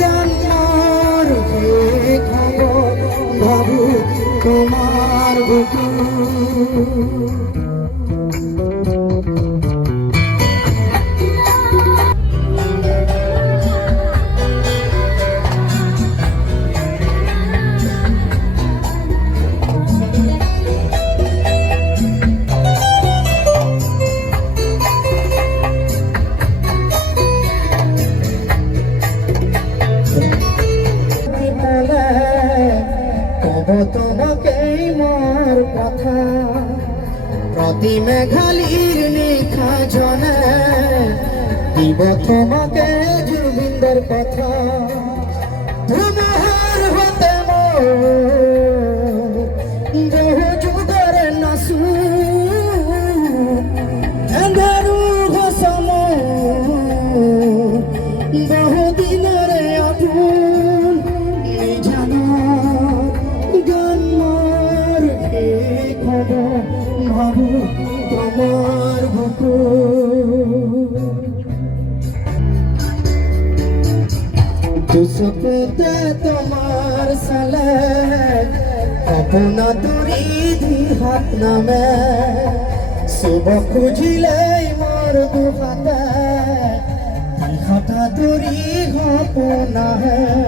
গান মার খাব ভাবু তোমার বুকু তোমাকে মোর কথা প্রতি মেঘালির নিখা জনে দিব তোমাকে জুবিন্দর কথা তোমার হতে বহু যুগর নাসু এন্ধারু ঘসম বহু দিনের আগুন নিজানো ভাবু তোমার বুকু দুসকুতে তোমার সালে আপনা তুরি দি হাত নামে শুভ খুঁজিলে মোর দুহাতে হাতা তুরি ঘপনা হে